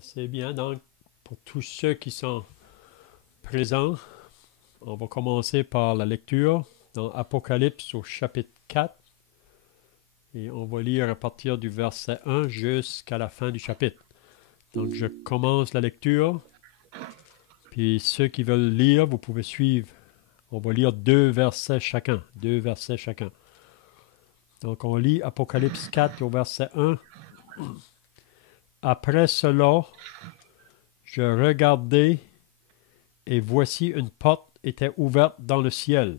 C'est bien. Donc, pour tous ceux qui sont présents, on va commencer par la lecture dans Apocalypse au chapitre 4 et on va lire à partir du verset 1 jusqu'à la fin du chapitre. Donc, je commence la lecture, puis ceux qui veulent lire, vous pouvez suivre. On va lire deux versets chacun. Deux versets chacun. Donc, on lit Apocalypse 4 au verset 1. Après cela, je regardai et voici une porte était ouverte dans le ciel.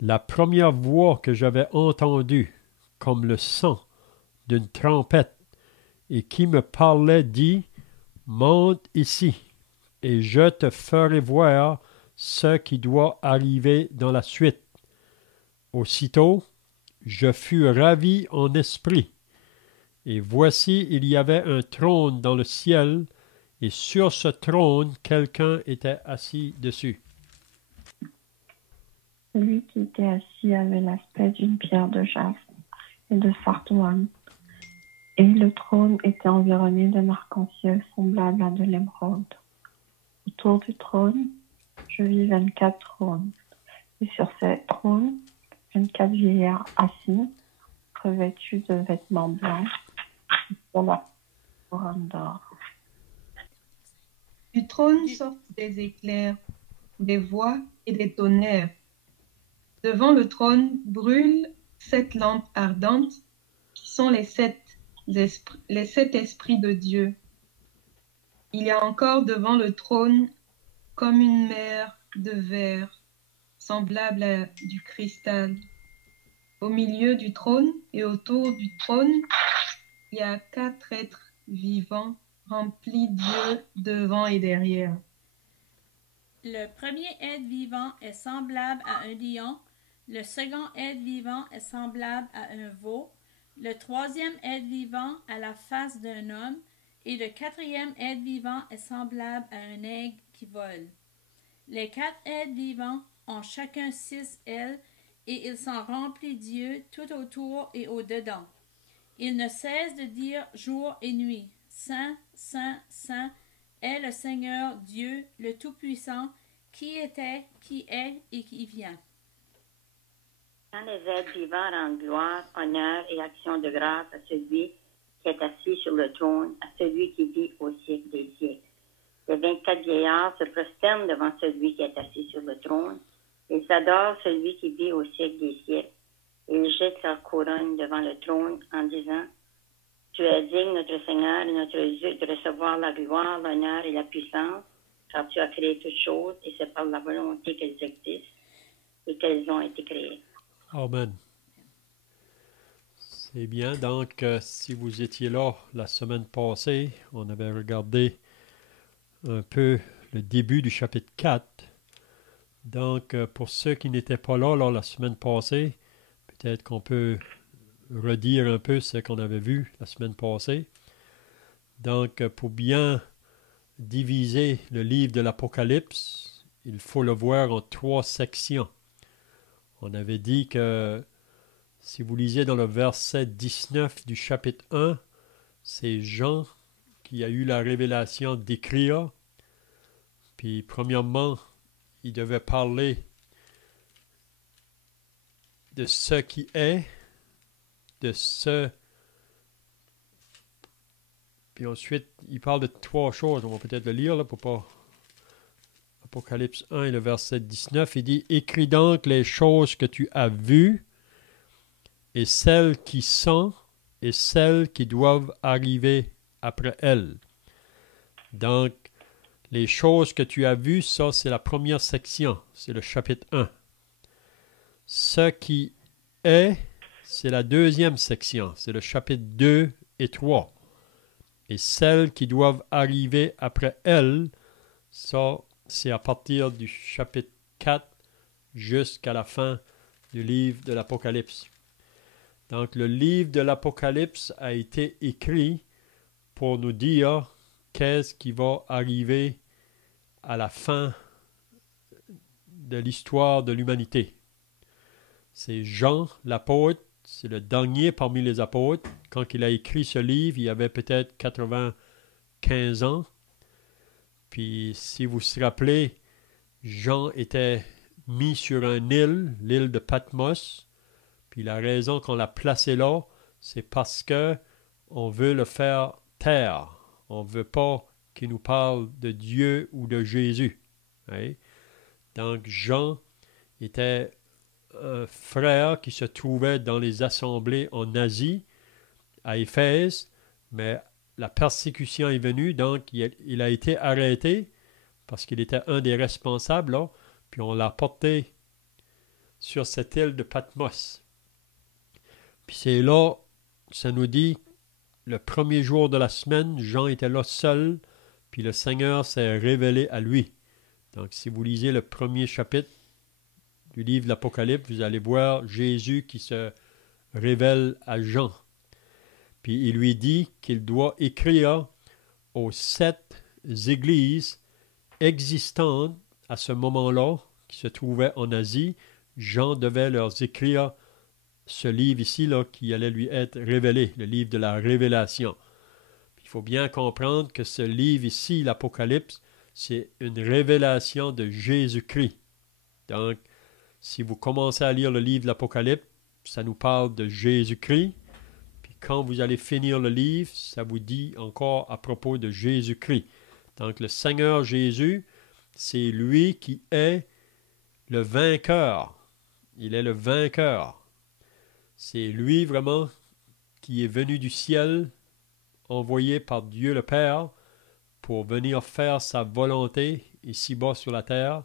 La première voix que j'avais entendue, comme le son d'une trompette, et qui me parlait, dit, monte ici, et je te ferai voir ce qui doit arriver dans la suite. Aussitôt, je fus ravi en esprit, et voici il y avait un trône dans le ciel, et sur ce trône quelqu'un était assis dessus. Celui qui était assis avait l'aspect d'une pierre de jaspe et de sardoine, et le trône était environné d'un arc-en-ciel semblable à de l'émeraude. Autour du trône, je vis 24 trônes, et sur ces trônes, 24 vieillards assis, revêtus de vêtements blancs, et sur la couronne d'or. Du trône sortent des éclairs, des voix et des tonnerres. Devant le trône brûlent 7 lampes ardentes, qui sont les sept esprits de Dieu. Il y a encore devant le trône comme une mer de verre, semblable à du cristal. Au milieu du trône et autour du trône, il y a 4 êtres vivants remplis d'yeux devant et derrière. Le premier être vivant est semblable à un lion, le second être vivant est semblable à un veau, le troisième être vivant a la face d'un homme, et le quatrième être vivant est semblable à un aigle qui vole. Les 4 êtres vivants ont chacun 6 ailes, et ils sont remplis d'yeux tout autour et au-dedans. Ils ne cessent de dire jour et nuit, Saint, Saint, Saint est le Seigneur Dieu, le Tout-Puissant, qui était, qui est et qui vient. Quand les êtres vivants rendent gloire, honneur et action de grâce à celui qui est assis sur le trône, à celui qui vit au siècle des siècles. Les 24 vieillards se prosternent devant celui qui est assis sur le trône. Ils adorent celui qui vit au siècle des siècles. Ils jettent leur couronne devant le trône en disant, tu es digne, notre Seigneur et notre Dieu, de recevoir la gloire, l'honneur et la puissance, car tu as créé toutes choses et c'est par la volonté qu'elles existent et qu'elles ont été créées. Amen. C'est bien. Donc, si vous étiez là la semaine passée, on avait regardé un peu le début du chapitre 4. Donc, pour ceux qui n'étaient pas là, la semaine passée, peut-être qu'on peut redire un peu ce qu'on avait vu la semaine passée. Donc, pour bien diviser le livre de l'Apocalypse, il faut le voir en 3 sections. On avait dit que si vous lisez dans le verset 19 du chapitre 1, c'est Jean qui a eu la révélation d'écrire. Puis, premièrement, il devait parler de ce qui est, de ce... Puis ensuite, il parle de 3 choses. On va peut-être le lire là, pour pas... Apocalypse 1 et le verset 19, il dit « Écris donc les choses que tu as vues, et celles qui sont, et celles qui doivent arriver après elles. » Donc, les choses que tu as vues, ça c'est la première section, c'est le chapitre 1. Ce qui est, c'est la deuxième section, c'est le chapitre 2 et 3. Et celles qui doivent arriver après elles, ça c'est à partir du chapitre 4 jusqu'à la fin du livre de l'Apocalypse. Donc le livre de l'Apocalypse a été écrit pour nous dire qu'est-ce qui va arriver à la fin de l'histoire de l'humanité. C'est Jean, l'apôtre, c'est le dernier parmi les apôtres. Quand il a écrit ce livre, il y avait peut-être 15 ans. Puis si vous vous rappelez, Jean était mis sur une île, l'île de Patmos. Puis la raison qu'on l'a placé là, c'est parce que on veut le faire taire. On ne veut pas qu'il nous parle de Dieu ou de Jésus. Hein? Donc Jean était un frère qui se trouvait dans les assemblées en Asie, à Éphèse, mais la persécution est venue, donc il a été arrêté parce qu'il était un des responsables, là, puis on l'a porté sur cette île de Patmos. Puis c'est là, ça nous dit, le premier jour de la semaine, Jean était là seul, puis le Seigneur s'est révélé à lui. Donc si vous lisez le premier chapitre du livre de l'Apocalypse, vous allez voir Jésus qui se révèle à Jean. Puis il lui dit qu'il doit écrire aux 7 églises existantes à ce moment-là, qui se trouvaient en Asie. Jean devait leur écrire ce livre ici, là, qui allait lui être révélé, le livre de la révélation. Il faut bien comprendre que ce livre ici, l'Apocalypse, c'est une révélation de Jésus-Christ. Donc, si vous commencez à lire le livre de l'Apocalypse, ça nous parle de Jésus-Christ. Puis quand vous allez finir le livre, ça vous dit encore à propos de Jésus-Christ. Donc le Seigneur Jésus, c'est lui qui est le vainqueur. Il est le vainqueur. C'est lui vraiment qui est venu du ciel, envoyé par Dieu le Père, pour venir faire sa volonté ici-bas sur la terre.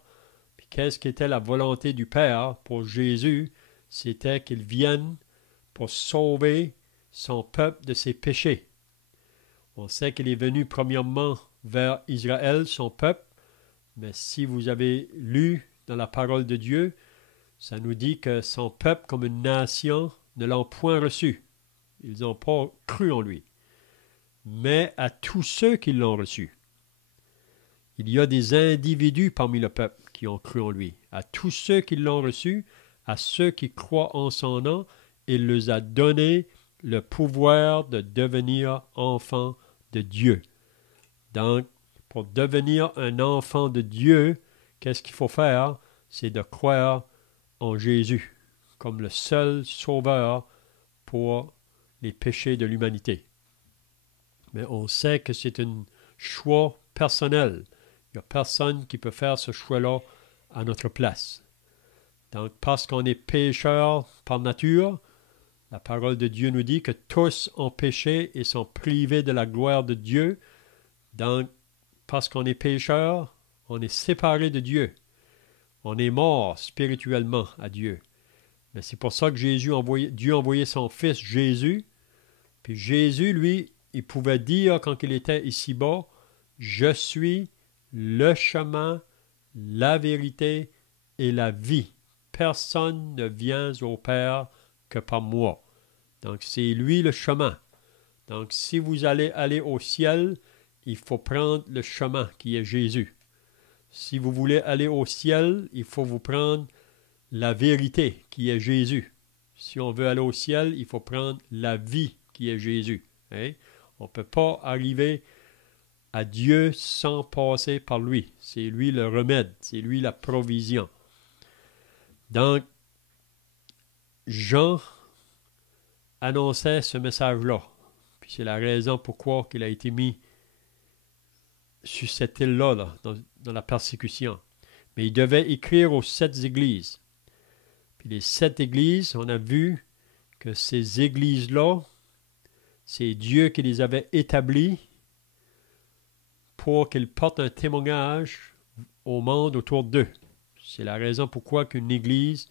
Puis qu'est-ce qu'était la volonté du Père pour Jésus? C'était qu'il vienne pour sauver son peuple de ses péchés. On sait qu'il est venu premièrement vers Israël, son peuple, mais si vous avez lu dans la parole de Dieu, ça nous dit que son peuple, comme une nation, ne l'ont point reçu. Ils n'ont pas cru en lui. Mais à tous ceux qui l'ont reçu, il y a des individus parmi le peuple qui ont cru en lui. À tous ceux qui l'ont reçu, à ceux qui croient en son nom, il leur a donné le pouvoir de devenir enfants de Dieu. Donc, pour devenir un enfant de Dieu, qu'est-ce qu'il faut faire? C'est de croire en Jésus comme le seul sauveur pour les péchés de l'humanité. Mais on sait que c'est un choix personnel. Il n'y a personne qui peut faire ce choix-là à notre place. Donc, parce qu'on est pécheur par nature, la parole de Dieu nous dit que tous ont péché et sont privés de la gloire de Dieu. Donc, parce qu'on est pécheur, on est séparé de Dieu. On est mort spirituellement à Dieu. Mais c'est pour ça que Dieu a envoyé son Fils Jésus. Puis Jésus, lui, il pouvait dire quand il était ici-bas, « Je suis le chemin, la vérité et la vie. Personne ne vient au Père que par moi. » Donc, c'est lui le chemin. Donc, si vous allez aller au ciel, il faut prendre le chemin qui est Jésus. Si vous voulez aller au ciel, il faut vous prendre la vérité qui est Jésus. Si on veut aller au ciel, il faut prendre la vie qui est Jésus. Hein? On ne peut pas arriver à Dieu sans passer par lui. C'est lui le remède, c'est lui la provision. Donc, Jean annonçait ce message-là. Puis c'est la raison pourquoi il a été mis sur cette île-là, là, dans la persécution. Mais il devait écrire aux 7 églises. Puis les 7 églises, on a vu que ces églises-là, c'est Dieu qui les avait établies pour qu'ils portent un témoignage au monde autour d'eux. C'est la raison pourquoi qu'une église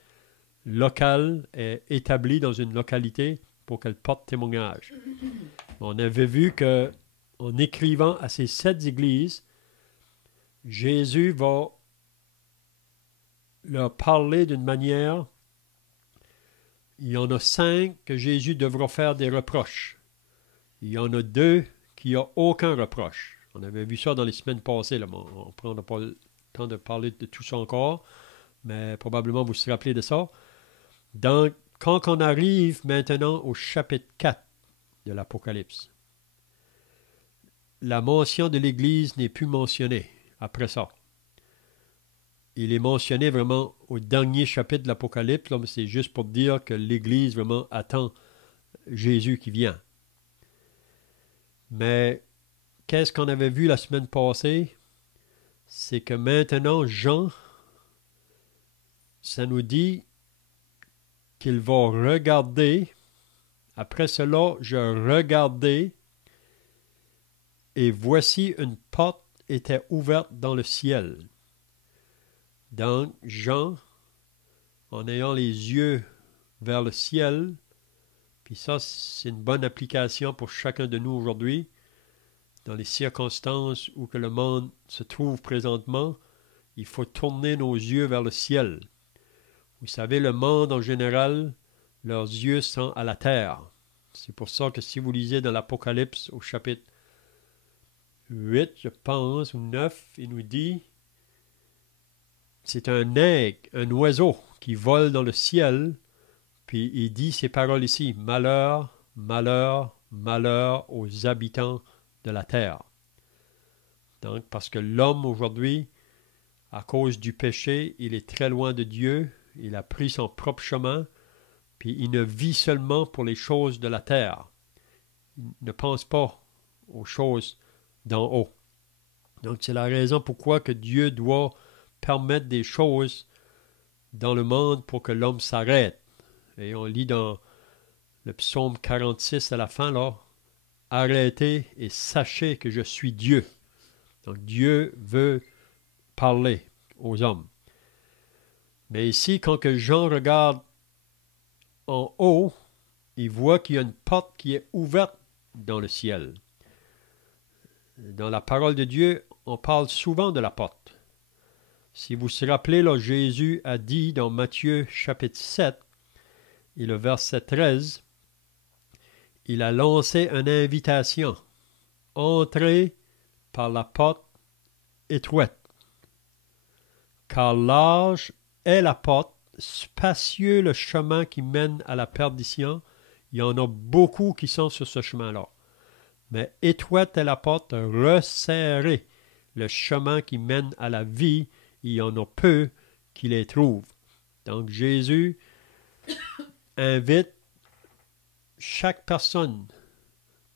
locale est établie dans une localité pour qu'elle porte témoignage. On avait vu que en écrivant à ces 7 églises, Jésus va leur parler d'une manière. Il y en a 5 que Jésus devra faire des reproches. Il y en a 2 qui n'ont aucun reproche. On avait vu ça dans les semaines passées. Là. On ne prendra pas le temps de parler de tout ça encore, mais probablement vous vous rappelez de ça. Donc, quand on arrive maintenant au chapitre 4 de l'Apocalypse, la mention de l'Église n'est plus mentionnée après ça. Il est mentionné vraiment au dernier chapitre de l'Apocalypse, mais c'est juste pour dire que l'Église vraiment attend Jésus qui vient. Mais qu'est-ce qu'on avait vu la semaine passée? C'est que maintenant, Jean, ça nous dit qu'il va regarder. Après cela, je regardai, et voici une porte était ouverte dans le ciel. Donc, Jean, en ayant les yeux vers le ciel, puis ça, c'est une bonne application pour chacun de nous aujourd'hui, dans les circonstances où que le monde se trouve présentement, il faut tourner nos yeux vers le ciel. Vous savez, le monde en général, leurs yeux sont à la terre. C'est pour ça que si vous lisez dans l'Apocalypse au chapitre 8, je pense, ou 9, il nous dit, c'est un aigle, un oiseau qui vole dans le ciel, puis il dit ces paroles ici, « Malheur, malheur, malheur aux habitants de la terre. » Donc, parce que l'homme aujourd'hui, à cause du péché, il est très loin de Dieu, il a pris son propre chemin, puis il ne vit seulement pour les choses de la terre. Il ne pense pas aux choses d'en haut. Donc, c'est la raison pourquoi que Dieu doit permettre des choses dans le monde pour que l'homme s'arrête. Et on lit dans le psaume 46 à la fin, là, « Arrêtez et sachez que je suis Dieu. » Donc, Dieu veut parler aux hommes. Mais ici, quand que Jean regarde en haut, il voit qu'il y a une porte qui est ouverte dans le ciel. Dans la parole de Dieu, on parle souvent de la porte. Si vous vous rappelez, là, Jésus a dit dans Matthieu chapitre 7 et le verset 13, il a lancé une invitation. Entrez par la porte étroite, car large est la porte, spacieux le chemin qui mène à la perdition. Il y en a beaucoup qui sont sur ce chemin-là. Mais étroite est la porte, resserrée le chemin qui mène à la vie. Il y en a peu qui les trouvent. Donc Jésus invite chaque personne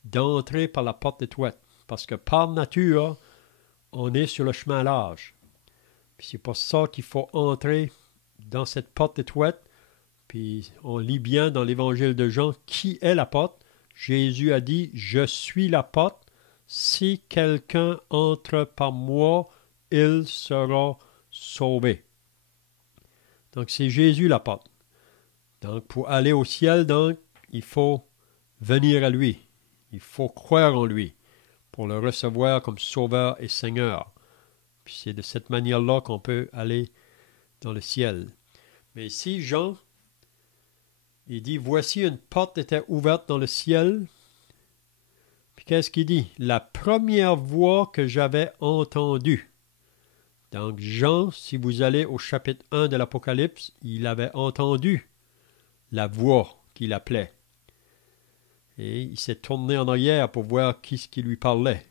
d'entrer par la porte étroite. Parce que par nature, on est sur le chemin large. Puis c'est pour ça qu'il faut entrer dans cette porte étroite. Puis on lit bien dans l'évangile de Jean qui est la porte. Jésus a dit, « Je suis la porte. Si quelqu'un entre par moi, il sera sauvé. » Donc c'est Jésus la porte. Donc pour aller au ciel, donc, il faut venir à lui. Il faut croire en lui pour le recevoir comme Sauveur et Seigneur. Puis c'est de cette manière-là qu'on peut aller dans le ciel. Mais ici, Jean, il dit, « Voici une porte était ouverte dans le ciel. » Puis qu'est-ce qu'il dit? « La première voix que j'avais entendue. » Donc Jean, si vous allez au chapitre 1 de l'Apocalypse, il avait entendu la voix qu'il appelait. Et il s'est tourné en arrière pour voir qui ce qui lui parlait.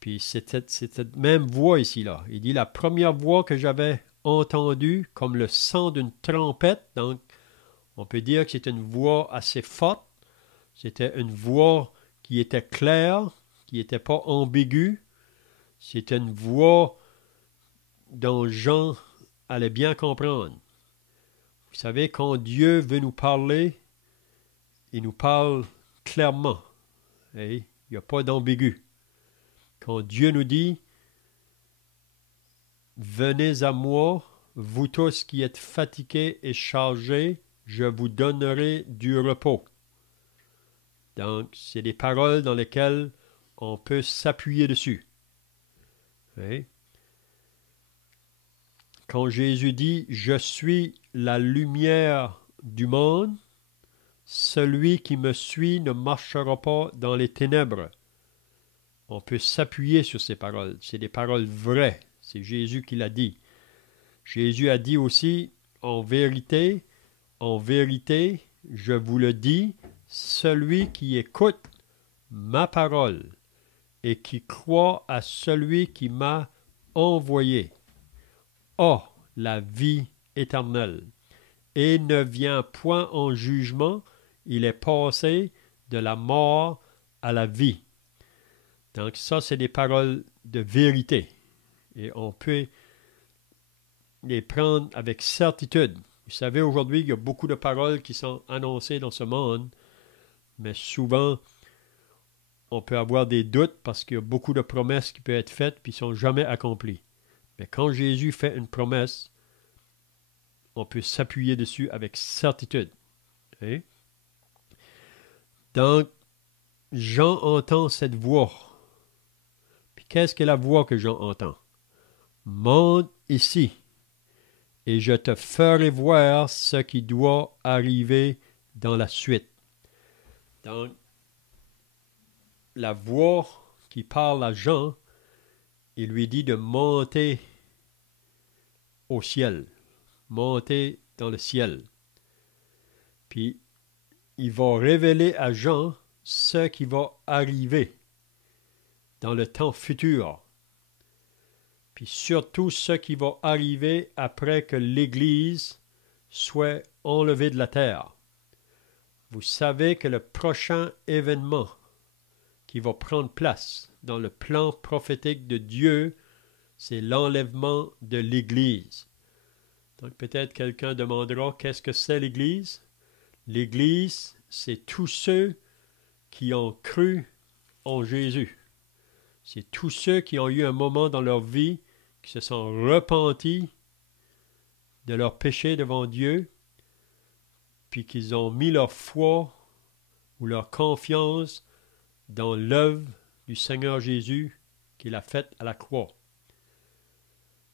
Puis c'était cette même voix ici, là. Il dit, « La première voix que j'avais entendue, comme le son d'une trompette. » Donc, on peut dire que c'était une voix assez forte. C'était une voix qui était claire, qui n'était pas ambiguë. C'était une voix dont Jean allait bien comprendre. Vous savez, quand Dieu veut nous parler, il nous parle clairement. Et il n'y a pas d'ambigu. Quand Dieu nous dit, « Venez à moi, vous tous qui êtes fatigués et chargés, je vous donnerai du repos. » Donc, c'est des paroles dans lesquelles on peut s'appuyer dessus. Oui. Quand Jésus dit « Je suis la lumière du monde, celui qui me suit ne marchera pas dans les ténèbres. » On peut s'appuyer sur ces paroles. C'est des paroles vraies. C'est Jésus qui l'a dit. Jésus a dit aussi « En vérité, je vous le dis, celui qui écoute ma parole et qui croit à celui qui m'a envoyé a la vie éternelle et ne vient point en jugement, il est passé de la mort à la vie. Donc ça, c'est des paroles de vérité et on peut les prendre avec certitude. Vous savez, aujourd'hui, il y a beaucoup de paroles qui sont annoncées dans ce monde, mais souvent, on peut avoir des doutes parce qu'il y a beaucoup de promesses qui peuvent être faites puis ne sont jamais accomplies. Mais quand Jésus fait une promesse, on peut s'appuyer dessus avec certitude. Okay? Donc, Jean entend cette voix. Puis qu'est-ce que la voix que Jean entend? Monte ici, et je te ferai voir ce qui doit arriver dans la suite. Donc, la voix qui parle à Jean, il lui dit de monter au ciel, monter dans le ciel. Puis, il va révéler à Jean ce qui va arriver dans le temps futur. Puis surtout ce qui va arriver après que l'Église soit enlevée de la terre. Vous savez que le prochain événement qui va prendre place dans le plan prophétique de Dieu, c'est l'enlèvement de l'Église. Donc peut-être quelqu'un demandera, qu'est-ce que c'est l'Église? L'Église, c'est tous ceux qui ont cru en Jésus. C'est tous ceux qui ont eu un moment dans leur vie qui se sont repentis de leurs péchés devant Dieu, puis qu'ils ont mis leur foi ou leur confiance dans l'œuvre du Seigneur Jésus qu'il a faite à la croix.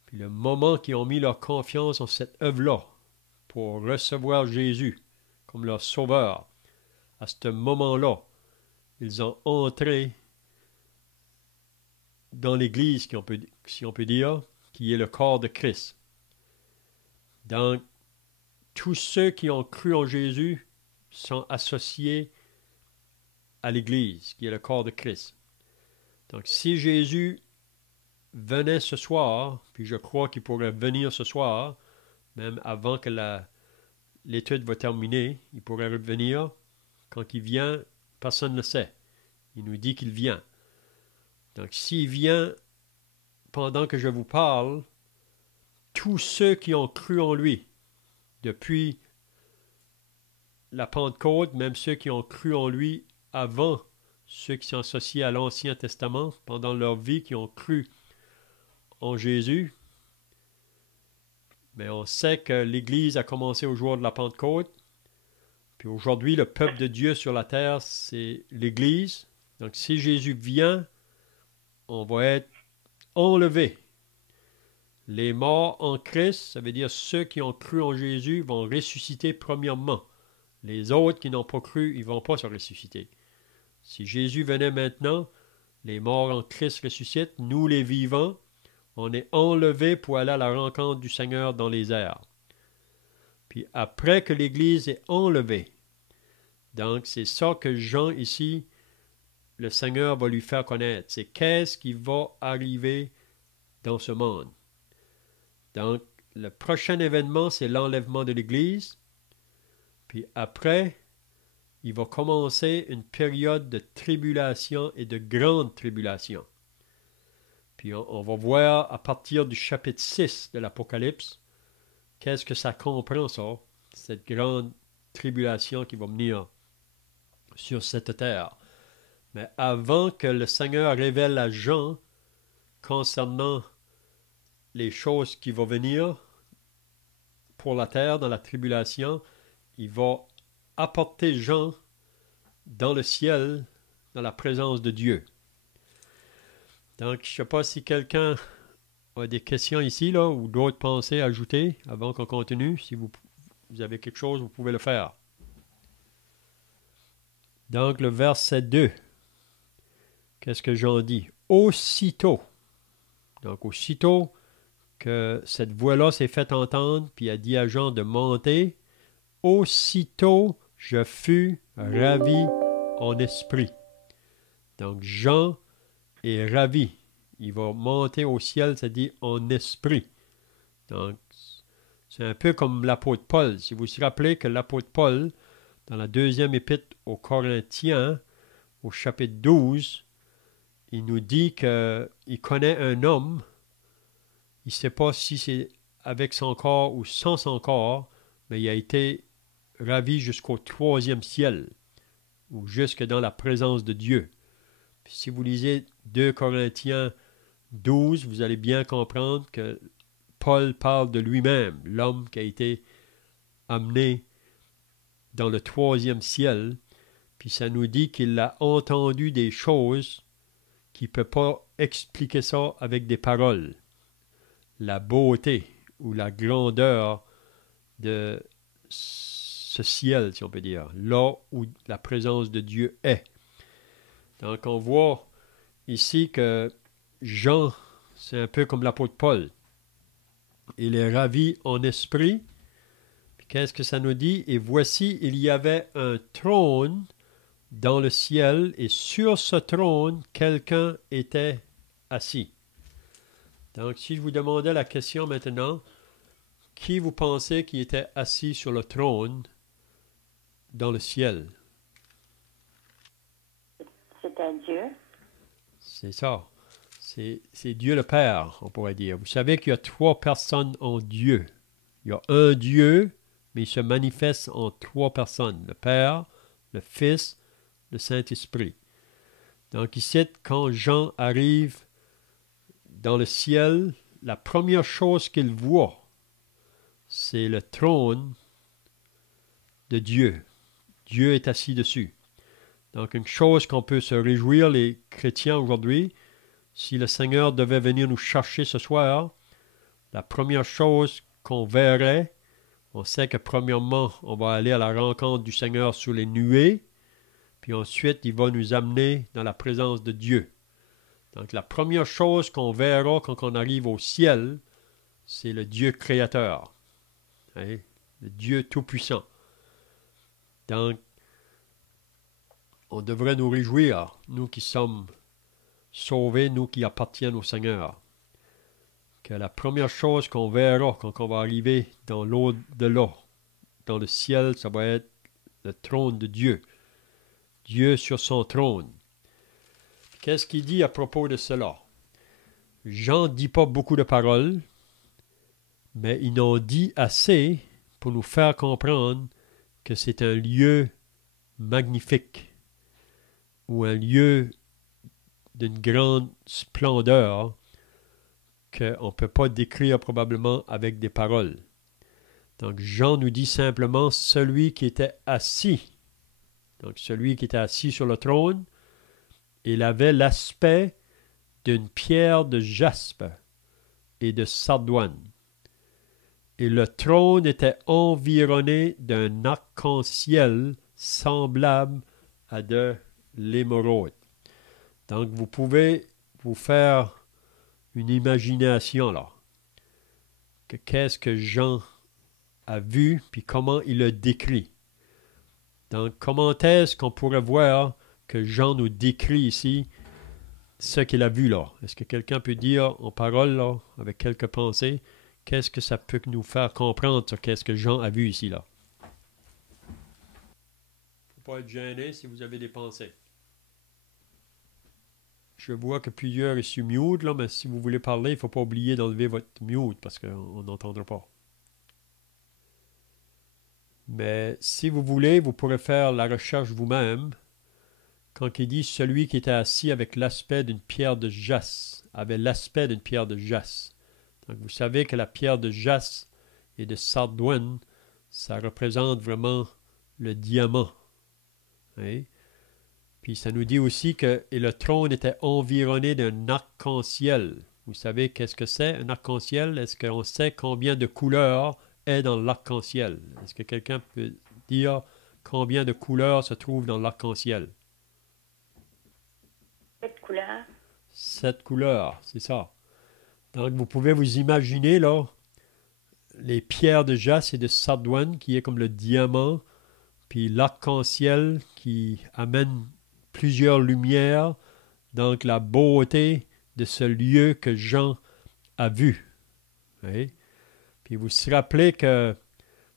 Puis le moment qu'ils ont mis leur confiance en cette œuvre-là pour recevoir Jésus comme leur sauveur, à ce moment-là, ils ont entré dans l'Église, si on peut dire, qui est le corps de Christ. Donc, tous ceux qui ont cru en Jésus sont associés à l'Église, qui est le corps de Christ. Donc, si Jésus venait ce soir, puis je crois qu'il pourrait venir ce soir, même avant que l'étude va terminer, il pourrait revenir. Quand il vient, personne ne le sait. Il nous dit qu'il vient. Donc, s'il vient pendant que je vous parle, tous ceux qui ont cru en lui, depuis la Pentecôte, même ceux qui ont cru en lui avant, ceux qui sont associés à l'Ancien Testament, pendant leur vie, qui ont cru en Jésus, mais on sait que l'Église a commencé au jour de la Pentecôte, puis aujourd'hui, le peuple de Dieu sur la terre, c'est l'Église. Donc, si Jésus vient, on va être enlevés. Les morts en Christ, ça veut dire ceux qui ont cru en Jésus vont ressusciter premièrement. Les autres qui n'ont pas cru, ils ne vont pas se ressusciter. Si Jésus venait maintenant, les morts en Christ ressuscitent, nous les vivants, on est enlevés pour aller à la rencontre du Seigneur dans les airs. Puis après que l'Église est enlevée, donc c'est ça que Jean ici, le Seigneur va lui faire connaître. C'est qu'est-ce qui va arriver dans ce monde. Donc, le prochain événement, c'est l'enlèvement de l'Église. Puis après, il va commencer une période de tribulation et de grande tribulation. Puis on va voir à partir du chapitre 6 de l'Apocalypse, qu'est-ce que ça comprend ça, cette grande tribulation qui va venir sur cette terre. Mais avant que le Seigneur révèle à Jean concernant les choses qui vont venir pour la terre dans la tribulation, il va apporter Jean dans le ciel, dans la présence de Dieu. Donc, je ne sais pas si quelqu'un a des questions ici, là, ou d'autres pensées à ajouter avant qu'on continue. Si vous avez quelque chose, vous pouvez le faire. Donc, le verset 2. Qu'est-ce que Jean dit? Aussitôt. Donc, aussitôt que cette voix-là s'est fait entendre, puis a dit à Jean de monter, aussitôt je fus ravi en esprit. Donc, Jean est ravi. Il va monter au ciel, c'est-à-dire en esprit. Donc, c'est un peu comme l'apôtre Paul. Si vous vous rappelez que l'apôtre Paul, dans la deuxième épître aux Corinthiens, au chapitre 12, il nous dit qu'il connaît un homme, il ne sait pas si c'est avec son corps ou sans son corps, mais il a été ravi jusqu'au 3e ciel, ou jusque dans la présence de Dieu. Puis si vous lisez 2 Corinthiens 12, vous allez bien comprendre que Paul parle de lui-même, l'homme qui a été amené dans le 3e ciel, puis ça nous dit qu'il a entendu des choses qu'il ne peut pas expliquer ça avec des paroles. La beauté ou la grandeur de ce ciel, si on peut dire, là où la présence de Dieu est. Donc on voit ici que Jean, c'est un peu comme l'apôtre Paul. Il est ravi en esprit. Puis qu'est-ce que ça nous dit? Et voici, il y avait un trône dans le ciel, et sur ce trône, quelqu'un était assis. Donc, si je vous demandais la question maintenant, qui vous pensez qui était assis sur le trône dans le ciel? C'était Dieu. C'est ça. C'est Dieu le Père, on pourrait dire. Vous savez qu'il y a 3 personnes en Dieu. Il y a un Dieu, mais il se manifeste en 3 personnes. Le Père, le Fils, le Saint-Esprit. Donc ici, quand Jean arrive dans le ciel, la première chose qu'il voit, c'est le trône de Dieu. Dieu est assis dessus. Donc une chose qu'on peut se réjouir, les chrétiens aujourd'hui, si le Seigneur devait venir nous chercher ce soir, la première chose qu'on verrait, on sait que premièrement, on va aller à la rencontre du Seigneur sous les nuées, puis ensuite, il va nous amener dans la présence de Dieu. Donc, la première chose qu'on verra quand on arrive au ciel, c'est le Dieu créateur. Hein? Le Dieu tout-puissant. Donc, on devrait nous réjouir, nous qui sommes sauvés, nous qui appartiennent au Seigneur, que la première chose qu'on verra quand on va arriver dans l'au-delà, dans le ciel, ça va être le trône de Dieu. Dieu sur son trône. Qu'est-ce qu'il dit à propos de cela? Jean ne dit pas beaucoup de paroles, mais il en dit assez pour nous faire comprendre que c'est un lieu magnifique ou un lieu d'une grande splendeur qu'on ne peut pas décrire probablement avec des paroles. Donc Jean nous dit simplement celui qui était assis. Donc celui qui était assis sur le trône, il avait l'aspect d'une pierre de jaspe et de sardoine. Et le trône était environné d'un arc-en-ciel semblable à de l'émeraude. Donc vous pouvez vous faire une imagination là. Qu'est-ce que Jean a vu, puis comment il le décrit. Donc, comment est-ce qu'on pourrait voir que Jean nous décrit ici ce qu'il a vu là? Est-ce que quelqu'un peut dire en parole, là, avec quelques pensées, qu'est-ce que ça peut nous faire comprendre sur qu'est-ce que Jean a vu ici là? Il ne faut pas être gêné si vous avez des pensées. Je vois que plusieurs sont mute, là, mais si vous voulez parler, il ne faut pas oublier d'enlever votre mute parce qu'on n'entendra pas. Mais si vous voulez, vous pourrez faire la recherche vous-même. Quand il dit celui qui était assis avec l'aspect d'une pierre de jaspe, avait l'aspect d'une pierre de jaspe. Donc vous savez que la pierre de jaspe et de sardoine, ça représente vraiment le diamant. Hein? Puis ça nous dit aussi que et le trône était environné d'un arc-en-ciel. Vous savez qu'est-ce que c'est un arc-en-ciel? Est-ce qu'on sait combien de couleurs est dans l'arc-en-ciel? Est-ce que quelqu'un peut dire combien de couleurs se trouvent dans l'arc-en-ciel? 7 couleurs. 7 couleurs, c'est ça. Donc vous pouvez vous imaginer là les pierres de jaspe et de sardoine qui est comme le diamant, puis l'arc-en-ciel qui amène plusieurs lumières Donc, la beauté de ce lieu que Jean a vu. Oui. Puis vous vous rappelez que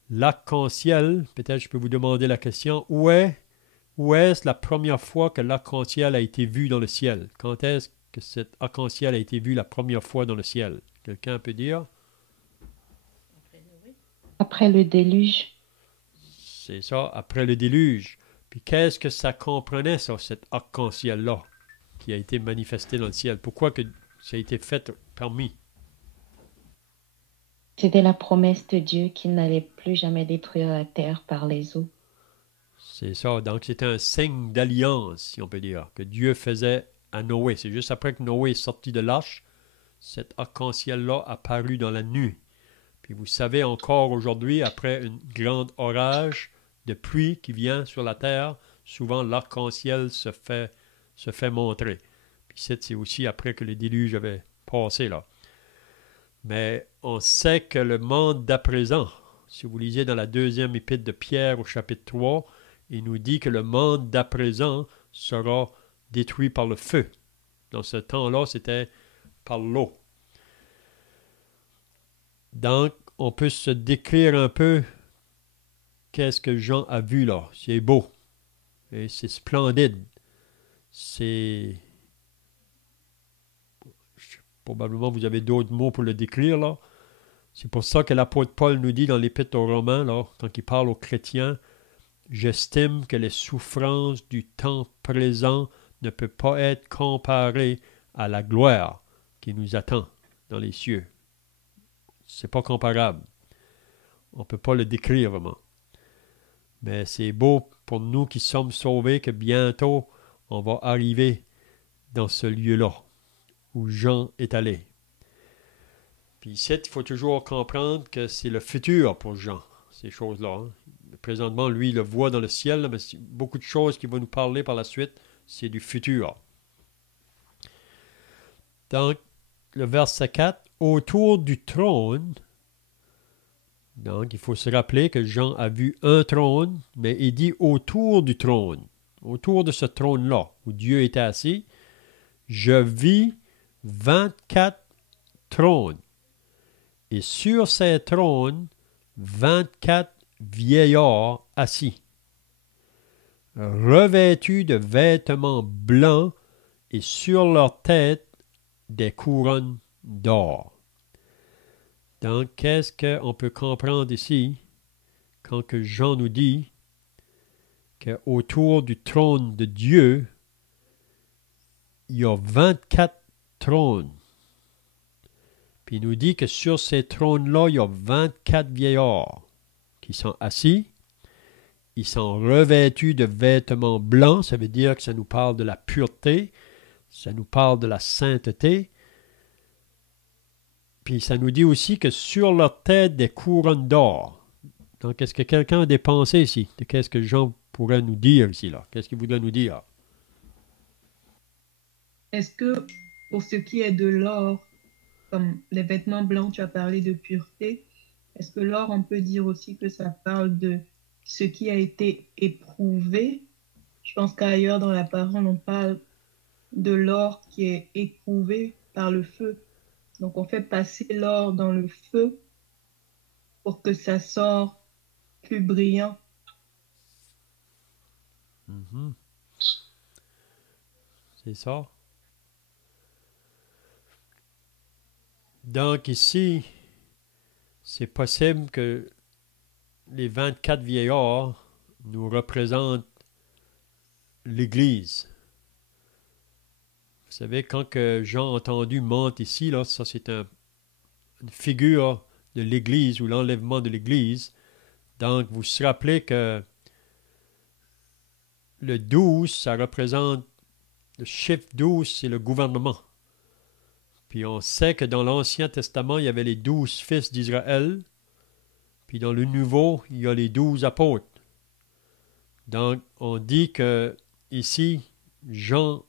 l'arc-en-ciel, peut-être je peux vous demander la question, où est-ce la première fois que l'arc-en-ciel a été vu dans le ciel? Quand est-ce que cet arc-en-ciel a été vu la première fois dans le ciel? Quelqu'un peut dire? Après le déluge. C'est ça, après le déluge. Puis qu'est-ce que ça comprenait, ça, cet arc-en-ciel-là, qui a été manifesté dans le ciel? Pourquoi que ça a été fait parmi? C'était la promesse de Dieu qu'il n'allait plus jamais détruire la terre par les eaux. C'est ça. Donc, c'était un signe d'alliance, si on peut dire, que Dieu faisait à Noé. C'est juste après que Noé est sorti de l'arche, cet arc-en-ciel-là a apparu dans la nuit. Puis vous savez encore aujourd'hui, après une grande orage de pluie qui vient sur la terre, souvent l'arc-en-ciel se fait montrer. Puis c'est aussi après que le déluge avait passé là. Mais on sait que le monde d'à présent, si vous lisez dans la deuxième épître de Pierre au chapitre 3, il nous dit que le monde d'à présent sera détruit par le feu. Dans ce temps-là, c'était par l'eau. Donc, on peut se décrire un peu qu'est-ce que Jean a vu là. C'est beau. Et c'est splendide. C'est... Probablement, vous avez d'autres mots pour le décrire là. C'est pour ça que l'apôtre Paul nous dit dans l'Épître aux Romains, là, quand il parle aux chrétiens, « J'estime que les souffrances du temps présent ne peuvent pas être comparées à la gloire qui nous attend dans les cieux. » C'est pas comparable. On ne peut pas le décrire vraiment. Mais c'est beau pour nous qui sommes sauvés que bientôt on va arriver dans ce lieu-là où Jean est allé. Puis ici, il faut toujours comprendre que c'est le futur pour Jean, ces choses-là. Hein. Présentement, lui, il le voit dans le ciel, mais beaucoup de choses qu'il va nous parler par la suite, c'est du futur. Donc, le verset 4, autour du trône, donc il faut se rappeler que Jean a vu un trône, mais il dit autour du trône, autour de ce trône-là, où Dieu était assis, je vis 24 trônes. Et sur ces trônes, 24 vieillards assis, revêtus de vêtements blancs et sur leur tête des couronnes d'or. Donc, qu'est-ce qu'on peut comprendre ici quand que Jean nous dit qu'autour du trône de Dieu, il y a 24 trônes. Puis il nous dit que sur ces trônes-là, il y a 24 vieillards qui sont assis. Ils sont revêtus de vêtements blancs. Ça veut dire que ça nous parle de la pureté. Ça nous parle de la sainteté. Puis ça nous dit aussi que sur leur tête, des couronnes d'or. Donc, est-ce que quelqu'un a des pensées ici? Qu'est-ce que Jean pourrait nous dire ici, là? Qu'est-ce qu'il voudrait nous dire? Est-ce que, pour ce qui est de l'or, comme les vêtements blancs, tu as parlé de pureté, est-ce que l'or, on peut dire aussi que ça parle de ce qui a été éprouvé? Je pense qu'ailleurs dans la parole, on parle de l'or qui est éprouvé par le feu. Donc, on fait passer l'or dans le feu pour que ça sorte plus brillant. Mm-hmm. C'est ça. Donc ici, c'est possible que les 24 vieillards nous représentent l'Église. Vous savez, quand que Jean a entendu monte ici, là, ça c'est une figure de l'Église ou l'enlèvement de l'Église. Donc, vous vous rappelez que le 12, ça représente, le chiffre 12, c'est le gouvernement. Puis on sait que dans l'Ancien Testament, il y avait les 12 fils d'Israël. Puis dans le Nouveau, il y a les 12 apôtres. Donc, on dit que ici, Jean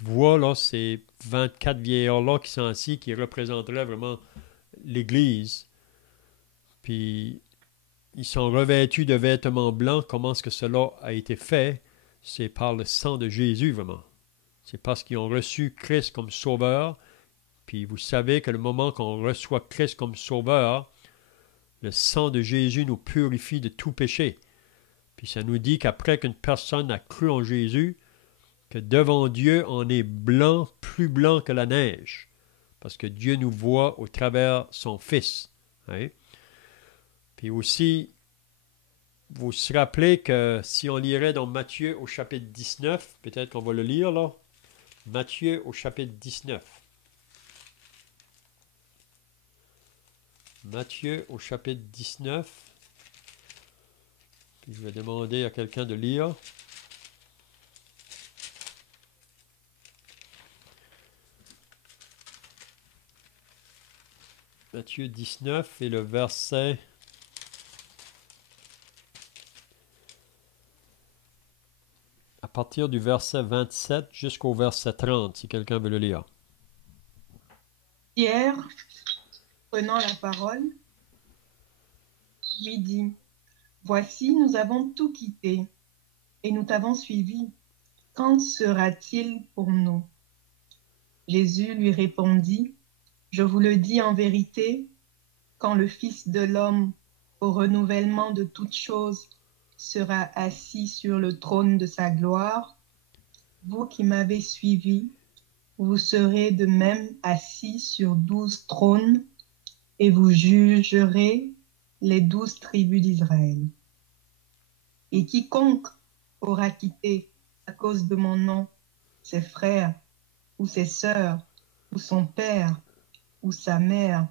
voit là, ces 24 vieillards-là qui sont assis, qui représenteraient vraiment l'Église. Puis, ils sont revêtus de vêtements blancs. Comment est-ce que cela a été fait? C'est par le sang de Jésus, vraiment. c'est parce qu'ils ont reçu Christ comme sauveur. Puis vous savez que le moment qu'on reçoit Christ comme sauveur, le sang de Jésus nous purifie de tout péché. Puis ça nous dit qu'après qu'une personne a cru en Jésus, que devant Dieu, on est blanc, plus blanc que la neige. Parce que Dieu nous voit au travers son Fils. Hein? Puis aussi, vous vous rappelez que si on lirait dans Matthieu au chapitre 19, peut-être qu'on va le lire là, Matthieu au chapitre 19. Matthieu au chapitre 19. Puis je vais demander à quelqu'un de lire. Matthieu 19 et le verset... à partir du verset 27 jusqu'au verset 30, si quelqu'un veut le lire. Pierre, prenant la parole, lui dit, « Voici, nous avons tout quitté, et nous t'avons suivi. Qu'en sera-t-il pour nous ?» Jésus lui répondit, « Je vous le dis en vérité, quand le Fils de l'homme, au renouvellement de toutes choses, sera assis sur le trône de sa gloire, vous qui m'avez suivi, vous serez de même assis sur 12 trônes et vous jugerez les 12 tribus d'Israël. Et quiconque aura quitté à cause de mon nom ses frères ou ses sœurs ou son père ou sa mère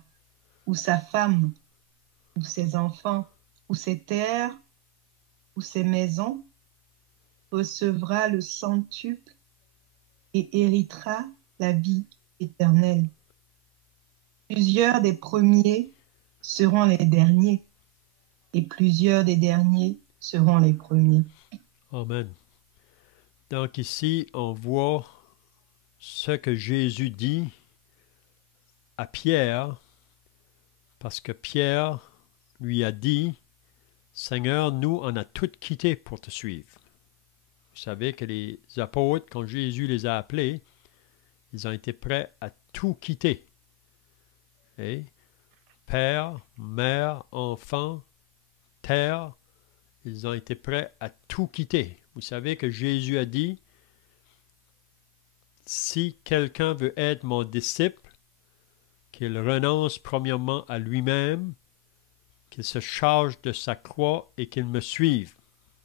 ou sa femme ou ses enfants ou ses terres ou ses maisons, recevra le centuple et héritera la vie éternelle. Plusieurs des premiers seront les derniers, et plusieurs des derniers seront les premiers. Amen. Donc ici, on voit ce que Jésus dit à Pierre, parce que Pierre lui a dit, Seigneur, nous, on a tout quitté pour te suivre. Vous savez que les apôtres, quand Jésus les a appelés, ils ont été prêts à tout quitter. Et père, mère, enfant, terre, ils ont été prêts à tout quitter. Vous savez que Jésus a dit, si quelqu'un veut être mon disciple, qu'il renonce premièrement à lui-même, qu'il se charge de sa croix et qu'il me suive.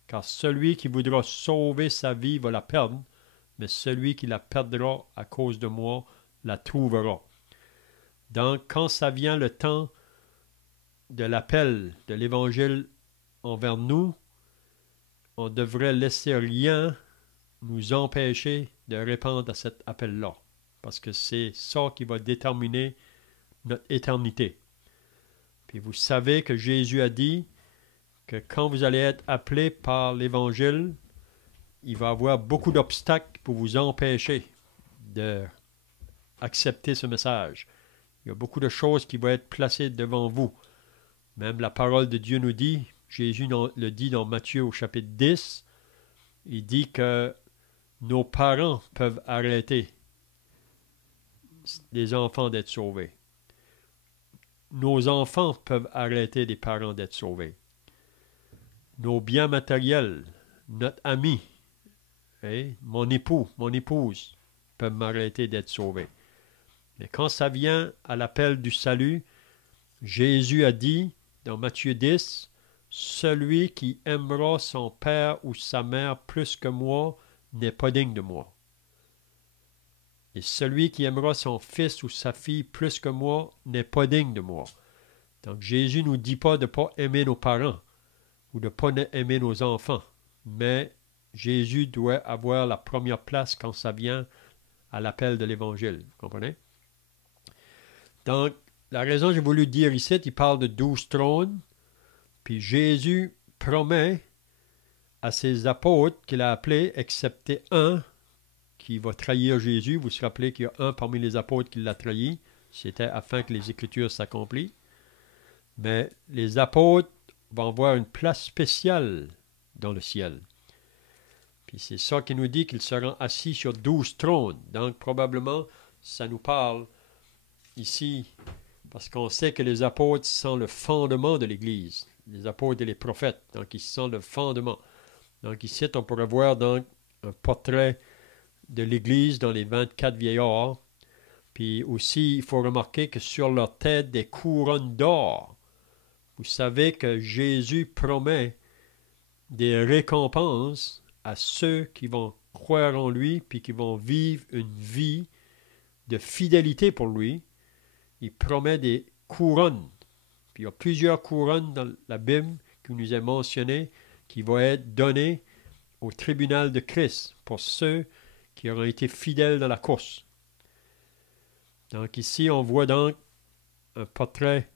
Car celui qui voudra sauver sa vie va la perdre, mais celui qui la perdra à cause de moi la trouvera. Donc, quand ça vient le temps de l'appel de l'Évangile envers nous, on devrait laisser rien nous empêcher de répondre à cet appel-là. Parce que c'est ça qui va déterminer notre éternité. Puis vous savez que Jésus a dit que quand vous allez être appelé par l'Évangile, il va y avoir beaucoup d'obstacles pour vous empêcher d'accepter ce message. Il y a beaucoup de choses qui vont être placées devant vous. Même la parole de Dieu nous dit, Jésus le dit dans Matthieu au chapitre 10, il dit que nos parents peuvent arrêter les enfants d'être sauvés. Nos enfants peuvent arrêter les parents d'être sauvés. Nos biens matériels, notre ami, mon époux, mon épouse peuvent m'arrêter d'être sauvés. Mais quand ça vient à l'appel du salut, Jésus a dit dans Matthieu 10, « Celui qui aimera son père ou sa mère plus que moi n'est pas digne de moi. Et celui qui aimera son fils ou sa fille plus que moi n'est pas digne de moi. » Donc Jésus ne nous dit pas de ne pas aimer nos parents ou de ne pas aimer nos enfants, mais Jésus doit avoir la première place quand ça vient à l'appel de l'Évangile. Vous comprenez? Donc, la raison que j'ai voulu dire ici, il parle de 12 trônes, puis Jésus promet à ses apôtres qu'il a appelés, excepté un qui va trahir Jésus. Vous vous rappelez qu'il y a un parmi les apôtres qui l'a trahi. C'était afin que les Écritures s'accomplissent. Mais les apôtres vont avoir une place spéciale dans le ciel. Puis c'est ça qui nous dit qu'il sera assis sur 12 trônes. Donc probablement, ça nous parle ici, parce qu'on sait que les apôtres sont le fondement de l'Église. Les apôtres et les prophètes, donc ils sont le fondement. Donc ici, on pourrait voir donc un portrait de l'Église dans les 24 vieillards. Puis aussi, il faut remarquer que sur leur tête, des couronnes d'or. Vous savez que Jésus promet des récompenses à ceux qui vont croire en lui, puis qui vont vivre une vie de fidélité pour lui. Il promet des couronnes. Puis il y a plusieurs couronnes dans la Bible qui nous est mentionné, qui vont être données au tribunal de Christ pour ceux qui auront été fidèles dans la course. Donc ici, on voit donc un portrait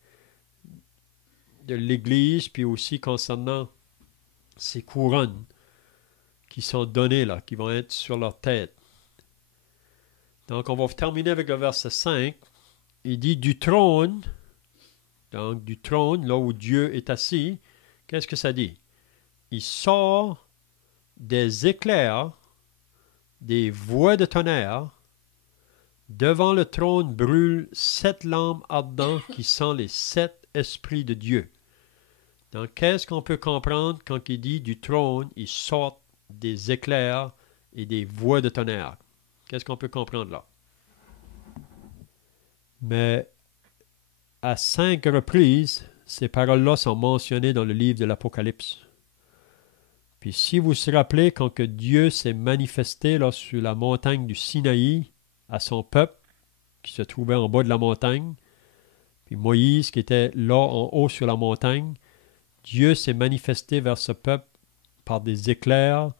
de l'Église, puis aussi concernant ces couronnes qui sont données là, qui vont être sur leur tête. Donc on va terminer avec le verset 5. Il dit du trône, donc du trône, là où Dieu est assis, qu'est-ce que ça dit? Il sort des éclairs, des voix de tonnerre. Devant le trône brûlent 7 lampes ardentes qui sont les 7 esprits de Dieu. Donc, qu'est-ce qu'on peut comprendre quand il dit du trône, il sort des éclairs et des voix de tonnerre? Qu'est-ce qu'on peut comprendre là? Mais à 5 reprises, ces paroles-là sont mentionnées dans le livre de l'Apocalypse. Puis si vous vous rappelez, quand que Dieu s'est manifesté là, sur la montagne du Sinaï, à son peuple qui se trouvait en bas de la montagne, puis Moïse qui était là en haut sur la montagne, Dieu s'est manifesté vers ce peuple par des éclairs,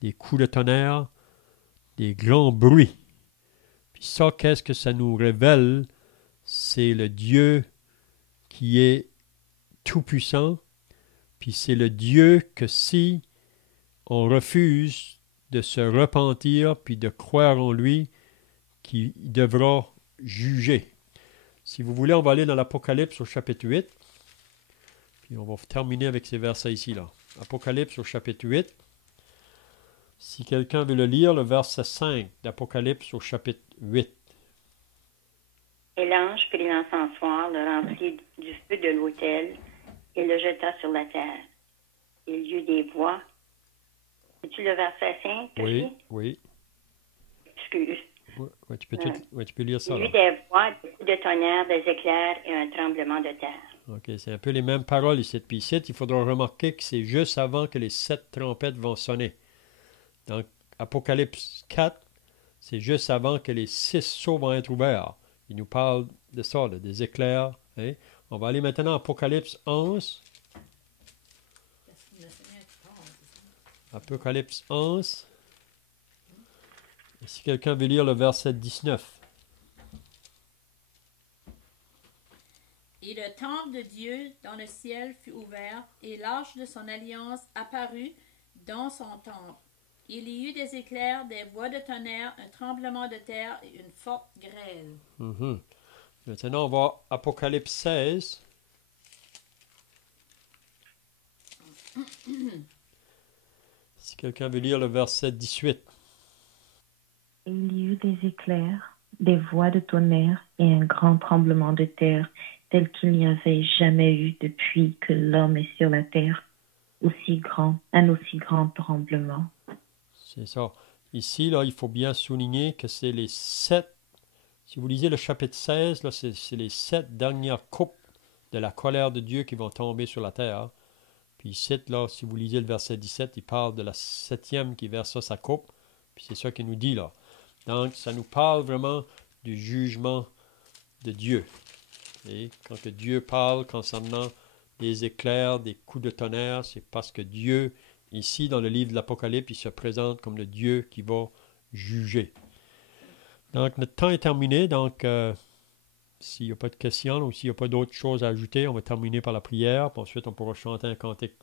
des coups de tonnerre, des grands bruits. Puis ça, qu'est-ce que ça nous révèle? C'est le Dieu qui est tout-puissant, puis c'est le Dieu que si on refuse de se repentir puis de croire en lui, qui devra juger. Si vous voulez, on va aller dans l'Apocalypse au chapitre 8. Puis on va terminer avec ces versets ici. Là. Apocalypse au chapitre 8. Si quelqu'un veut le lire, le verset 5 d'Apocalypse au chapitre 8. Et l'ange prit l'encensoir, le remplit du feu de l'autel et le jeta sur la terre. Il y eut des voix. C'est-tu le verset 5? Oui, oui. Excuse. Ouais, tu peux lire ça. Il y Là. eut des voix, des coups de tonnerre, des éclairs et un tremblement de terre. OK, c'est un peu les mêmes paroles ici. Puis ici, il faudra remarquer que c'est juste avant que les 7 trompettes vont sonner. Donc, Apocalypse 4, c'est juste avant que les 6 sceaux vont être ouverts. Il nous parle de ça, là, des éclairs. Hein? On va aller maintenant à Apocalypse 11. Apocalypse 11. Et si quelqu'un veut lire le verset 19. Et le temple de Dieu dans le ciel fut ouvert, et l'arche de son alliance apparut dans son temple. Il y eut des éclairs, des voix de tonnerre, un tremblement de terre et une forte grêle. Maintenant, on va à Apocalypse 16. Si quelqu'un veut lire le verset 18. Et il y eut des éclairs, des voix de tonnerre et un grand tremblement de terre, tel qu'il n'y avait jamais eu depuis que l'homme est sur la terre, un aussi grand tremblement. C'est ça. Ici, là, il faut bien souligner que c'est les 7, si vous lisez le chapitre 16, là, c'est les 7 dernières coupes de la colère de Dieu qui vont tomber sur la terre. Puis ici, là, si vous lisez le verset 17, il parle de la 7e qui versa sa coupe. Puis c'est ça qu'il nous dit là. Donc, ça nous parle vraiment du jugement de Dieu. Et quand que Dieu parle concernant des éclairs, des coups de tonnerre, c'est parce que Dieu, ici dans le livre de l'Apocalypse, il se présente comme le Dieu qui va juger. Donc, notre temps est terminé. Donc, s'il n'y a pas de questions ou s'il n'y a pas d'autres choses à ajouter, on va terminer par la prière. Puis ensuite, on pourra chanter un cantique